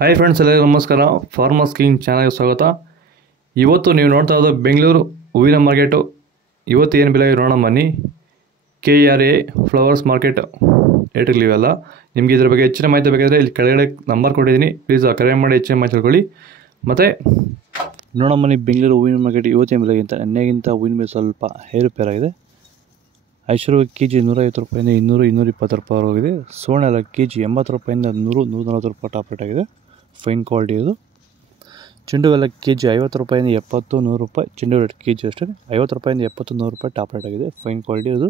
Hi friends, ಎಲ್ಲರಿಗೂ ನಮಸ್ಕಾರ. Farmers king ಚಾನಲ್ಗೆ ಸ್ವಾಗತ. ಇವತ್ತು ನೀವು ನೋಡ್ತಾ ಇರೋದು ಬೆಂಗಳೂರು ಹೂವಿನ ಮಾರ್ಕೆಟು. ಇವತ್ತು ಏನು ಬೆಲೆ ನೋಡೋಣ ಬನ್ನಿ. KRA ಫ್ಲವರ್ಸ್ ಮಾರ್ಕೆಟ್ ರೇಟ್ಗಳಿವೆಲ್ಲ. ನಿಮಗೆ ಇದ್ರ ಬಗ್ಗೆ ಹೆಚ್ಚಿನ ಮಾಹಿತಿ ಬೇಕಾದರೆ ಇಲ್ಲಿ ಕೆಳಗಡೆ ನಂಬರ್ ಕೊಟ್ಟಿದ್ದೀನಿ, ಪ್ಲೀಸ್ ಕರೆ ಮಾಡಿ ಹೆಚ್ಚಿನ ಮಾಹಿತಿ ತಿಳ್ಕೊಳ್ಳಿ. ಮತ್ತು ನೋಡೋಣ ಬನ್ನಿ, ಬೆಂಗಳೂರು ಹೂವಿನ ಮಾರ್ಕೆಟ್ ಇವತ್ತಿನ ಬೆಲೆಗಿಂತ ನೆನ್ನೆಗಿಂತ ಹೂವಿನ ಬೆಲೆ ಸ್ವಲ್ಪ ಏರುಪೇರಾಗಿದೆ. ಐಶ್ವರ್ಯ KG 150 ರೂಪಾಯಿಂದ 200-220 ರೂಪಾಯಿ ಹೋಗಿದೆ. ಸುವರ್ಣ ಎಲ್ಲ KG 80 ರೂಪಾಯಿಂದ 100-140 ರೂಪಾಯಿ ಟಾಪ್ ರೇಟ್ ಆಗಿದೆ. ಫೈನ್ ಕ್ವಾಲಿಟಿ ಇದು. ಚೆಂಡುವೆಲ್ಲ KG 50 ರೂಪಾಯಿಂದ 70-100 ರೂಪಾಯಿ. ಚೆಂಡು ರೇಟ್ KG ಅಷ್ಟೇ 50 ರೂಪಾಯಿಂದ 70-100 ರೂಪಾಯಿ ಟಾಪ್ ರೇಟ್ ಆಗಿದೆ. ಫೈನ್ ಕ್ವಾಲಿಟಿ ಇದು.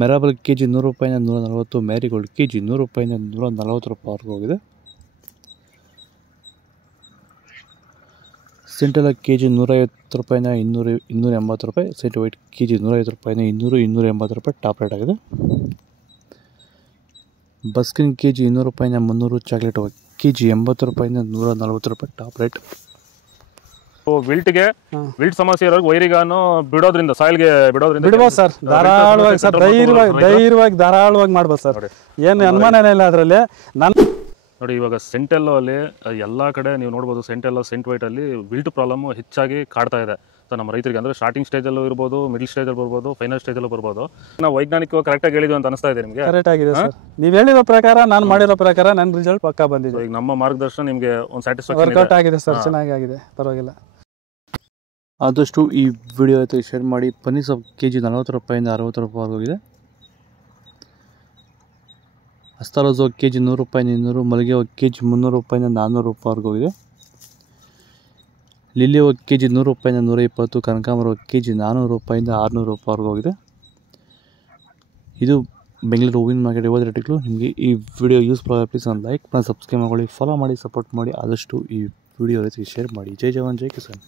ಮೆರಾಬಲ್ KG 100 ರೂಪಾಯಿಂದ 140. ಮ್ಯಾರಿಗೋಲ್ಡ್ KG 100 ರೂಪಾಯಿಂದ 140 ರೂಪಾಯಿವರೆಗೂ ಹೋಗಿದೆ. ಸೆಂಟೆಲ್ಲ KG 150 ರೂಪಾಯಿಂದ 200-280 ರೂಪಾಯಿ. ಸೆಂಟ್ ವೈಟ್ KG 150 ರೂಪಾಯಿಂದ 200-280 ರೂಪಾಯಿ ಟಾಪ್ ರೇಟ್ ಆಗಿದೆ. ಬಸ್ಕಿನ್ KG 200 ರೂಪಾಯಿಂದ 300. ಚಾಕ್ಲೇಟ್ KG 80 ರೂಪಾಯಿಂದ 140 ರೂಪಾಯಿ ಟಾಪ್ ರೇಟ್. ವಿಲ್ಟ್ ಸಮಸ್ಯೆ ಇರೋರು ವೈರಿಗಾನು ಬಿಡೋದ್ರಿಂದ ಸಾಯಿಲ್ಗೆ ಬಿಡ್ಬೋದು ಸರ್. ಧಾರಾಳವಾಗಿ ಸರ್, ಧೈರ್ಯವಾಗಿ ಧಾರಾಳವಾಗಿ ಮಾಡ್ಬೋದು ಸರ್. ಏನು ಅನುಮಾನನೇ ಇಲ್ಲ ಅದರಲ್ಲಿ. ನೋಡಿ, ಇವಾಗ ಸೆಂಟೆಲ್ಲೋ ಅಲ್ಲಿ ಎಲ್ಲ ಕಡೆ ನೀವು ನೋಡ್ಬೋದು, ಸೆಂಟೆಲ್ಲೋ ಸೆಂಟ್ ವೈಟ್ ಅಲ್ಲಿ ವಿಲ್ಟ್ ಪ್ರಾಬ್ಲಮ್ ಹೆಚ್ಚಾಗಿ ಕಾಡ್ತಾ ಇದೆ. ಸೊ ನಮ್ಮ ರೈತರಿಗೆ ಅಂದರೆ ಸ್ಟಾರ್ಟಿಂಗ್ ಸ್ಟೇಜಲ್ಲೂ ಇರ್ಬೋದು, ಮಿಡಲ್ ಸ್ಟೇಜಲ್ಲಿ ಬರ್ಬೋದು, ಫೈನಲ್ ಸ್ಟೇಜಲ್ಲೂ ಬರ್ಬೋದು. ನಾವು ವೈಜ್ಞಾನಿಕವಾಗಿ ಕರೆಕ್ಟಾಗಿ ಹೇಳಿದ್ವಿ ಅಂತ ಅನಿಸ್ತಾ ಇದೆ ನಿಮಗೆ? ಕರೆಕ್ಟ್ ಆಗಿದೆ ಸರ್. ನೀವು ಹೇಳಿರೋ ಪ್ರಕಾರ, ನಾನು ಮಾಡಿರೋ ಪ್ರಕಾರ ನನ್ನ ರಿಸಲ್ಟ್ ಪಕ್ಕಾ ಬಂದಿದೆ. ಈಗ ನಮ್ಮ ಮಾರ್ಗದರ್ಶನ ನಿಮಗೆ ಒಂದು ಸ್ಯಾಟಿಸ್ಫ್ಯಾಕ್ಷನ್ ವರ್ಕೌಟ್ ಆಗಿದೆ ಸರ್, ಚೆನ್ನಾಗಿದೆ, ಪರವಾಗಿಲ್ಲ. ಆದಷ್ಟು ಈ ವಿಡಿಯೋ ಆಯಿತು ಶೇರ್ ಮಾಡಿ. ಪನ್ನೀರ್ ಸೊಪ್ಪು KG 40 ರೂಪಾಯಿಂದ 60 ರೂಪಾಯಿ ಹೋಗಿದೆ. ಅಸ್ತಾರೋಜು KG 100 ರೂಪಾಯಿಂದ 200. ಮಲ್ಲಿಗೆ KG 300 ರೂಪಾಯಿಂದ 400 ರೂಪಾಯಿವರೆಗೂ ಹೋಗಿದೆ. ಲಿಲ್ಲಿ KG 100 ರೂಪಾಯಿಂದ 120. ಕನಕಾಂಬರ KG 400 ರೂಪಾಯಿಂದ 600 ರೂಪಾಯಿವರೆಗೂ ಹೋಗಿದೆ. ಇದು ಬೆಂಗಳೂರು ಹೂವಿನ ಮಾರ್ಕೆಟ್ ಇವತ್ತು ರೇಟ್ಗಳು. ನಿಮಗೆ ಈ ವಿಡಿಯೋ ಯೂಸ್ಫುಲ್ ಆಗಿ ಪ್ಲೀಸ್ ಒಂದು ಲೈಕ್ ಮಾಡಿ, ಸಬ್ಸ್ಕ್ರೈಬ್ ಮಾಡಿ, ಫಾಲೋ ಮಾಡಿ, ಸಪೋರ್ಟ್ ಮಾಡಿ. ಆದಷ್ಟು ಈ ವಿಡಿಯೋ ರೈತರಿಗೆ ಶೇರ್ ಮಾಡಿ. ಜೈ ಜವಾನ್, ಜೈ ಕಿಸಾನ್.